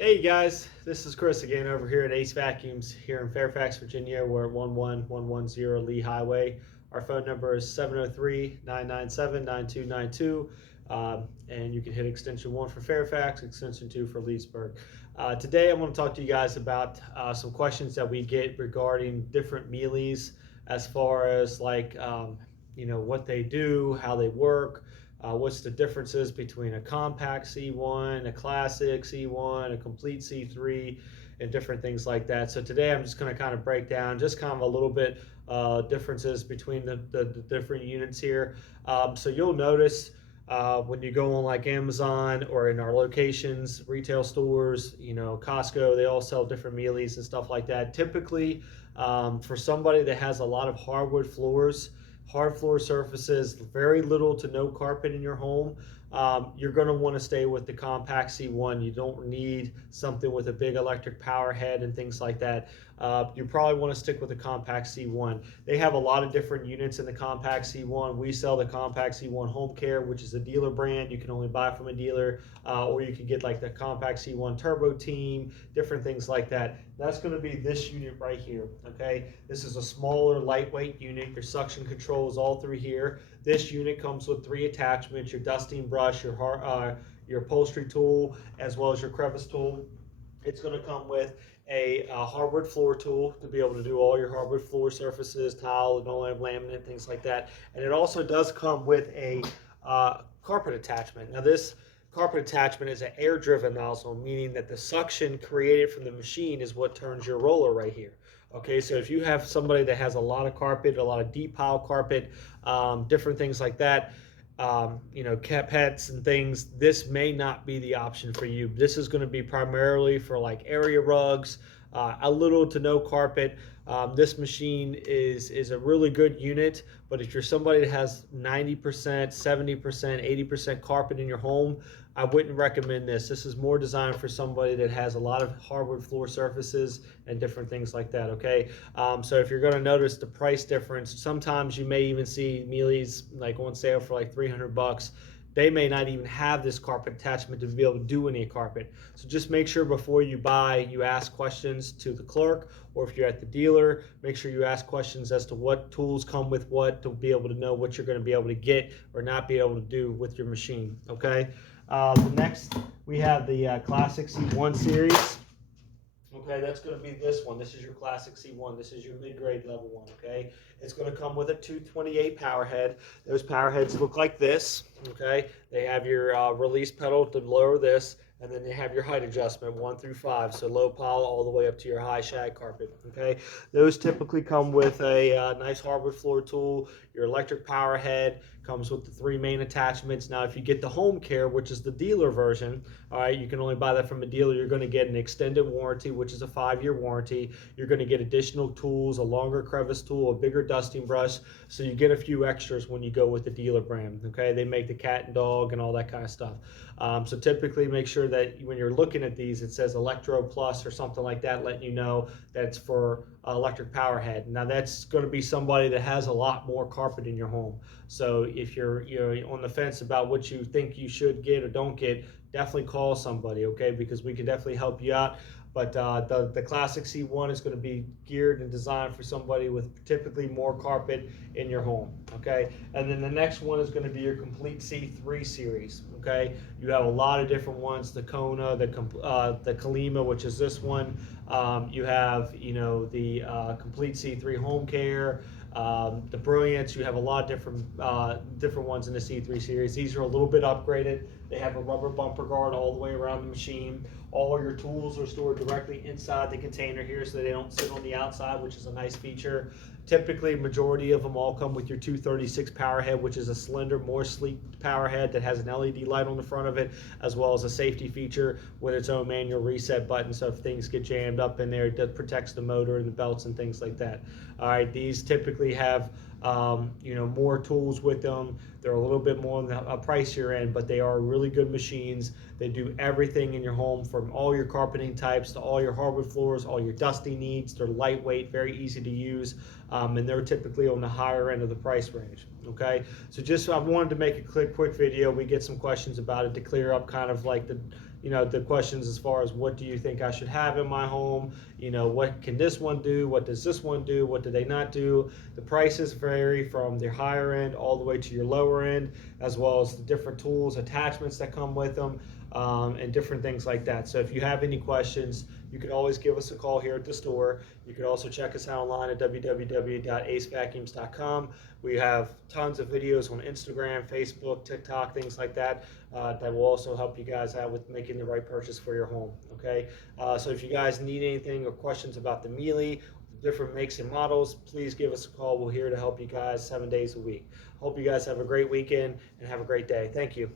Hey guys, this is Chris again over here at AceVacuums here in Fairfax, Virginia. We're at 11110 Lee Highway. Our phone number is 703-997-9292. And you can hit extension 1 for Fairfax, extension 2 for Leesburg. Today I want to talk to you guys about some questions that we get regarding different Miele's as far as what they do, how they work. What's the differences between a compact C1, a classic C1, a complete C3, and different things like that. So today I'm just going to kind of break down just kind of a little bit differences between the different units here. So you'll notice when you go on like Amazon or in our locations, retail stores, Costco, they all sell different Miele's and stuff like that. Typically, for somebody that has a lot of hardwood floors, hard floor surfaces, very little to no carpet in your home, you're going to want to stay with the compact C1. You don't need something with a big electric power head and things like that. You probably want to stick with the compact C1. They have a lot of different units in the compact C1. We sell the compact C1 Home Care, which is a dealer brand. You can only buy from a dealer, or you can get like the compact C1 Turbo Team, different things like that. That's going to be this unit right here. Okay, this is a smaller, lightweight unit. Your suction control is all through here. This unit comes with 3 attachments: your dusting brush, your upholstery tool, as well as your crevice tool. It's going to come with a hardwood floor tool to be able to do all your hardwood floor surfaces, tile, linoleum, laminate, things like that. And it also does come with a carpet attachment. Now this carpet attachment is an air-driven nozzle, meaning that the suction created from the machine is what turns your roller right here. Okay, so if you have somebody that has a lot of carpet, a lot of deep pile carpet, different things like that, pets and things, this may not be the option for you. This is going to be primarily for like area rugs, a little to no carpet. This machine is a really good unit, but if you're somebody that has 90%, 70%, 80% carpet in your home, I wouldn't recommend this. This is more designed for somebody that has a lot of hardwood floor surfaces and different things like that, okay? So if you're gonna notice the price difference, sometimes you may even see Miele's like on sale for like 300 bucks. They may not even have this carpet attachment to be able to do any carpet. So just make sure before you buy, you ask questions to the clerk, or if you're at the dealer, make sure you ask questions as to what tools come with what to be able to know what you're going to be able to get or not be able to do with your machine, okay? The next, we have the Classic C1 series. Okay, that's going to be this one. This is your Classic C1. This is your mid-grade level one, okay? It's going to come with a 228 power head. Those power heads look like this, okay? They have your release pedal to lower this, and then they have your height adjustment 1 through 5, so low pile all the way up to your high shag carpet, okay? Those typically come with a nice hardwood floor tool, your electric power head, comes with the 3 main attachments. Now, if you get the Home Care, which is the dealer version, all right, you can only buy that from a dealer. You're going to get an extended warranty, which is a 5-year warranty. You're going to get additional tools, a longer crevice tool, a bigger dusting brush. So you get a few extras when you go with the dealer brand. Okay, they make the cat and dog and all that kind of stuff. So typically, make sure that when you're looking at these, it says Electro Plus or something like that, letting you know that's for electric power head. Now that's going to be somebody that has a lot more carpet in your home. So if you're on the fence about what you think you should get or don't get, definitely call somebody, okay? Because we can definitely help you out. But the Classic C1 is going to be geared and designed for somebody with typically more carpet in your home, okay? And then the next one is going to be your Complete C3 series, okay? You have a lot of different ones: the Kona, the Kalima, which is this one. You have the Complete C3 Home Care. The Brilliance. You have a lot of different ones in the C3 series. These are a little bit upgraded. They have a rubber bumper guard all the way around the machine. All of your tools are stored directly inside the container here, so they don't sit on the outside, which is a nice feature. Typically, majority of them all come with your 236 power head, which is a slender, more sleek power head that has an LED light on the front of it, as well as a safety feature with its own manual reset button. So if things get jammed up in there, it protects the motor and the belts and things like that. All right, these typically have more tools with them. They're a little bit more on the pricier end, but they are really good machines. They do everything in your home, from all your carpeting types to all your hardwood floors, all your dusting needs. They're lightweight, very easy to use, and they're typically on the higher end of the price range. Okay, so I wanted to make a quick video. We get some questions about it to clear up kind of like the the questions as far as what do you think I should have in my home, what can this one do, what does this one do, what do they not do. The prices vary from the higher end all the way to your lower end, as well as the different tools, attachments that come with them, and different things like that. So if you have any questions, you can always give us a call here at the store. You can also check us out online at www.acevacuums.com. We have tons of videos on Instagram, Facebook, TikTok, things like that, that will also help you guys out with making the right purchase for your home. Okay, so if you guys need anything or questions about the Miele, different makes and models, please give us a call. We're here to help you guys 7 days a week. Hope you guys have a great weekend and have a great day. Thank you.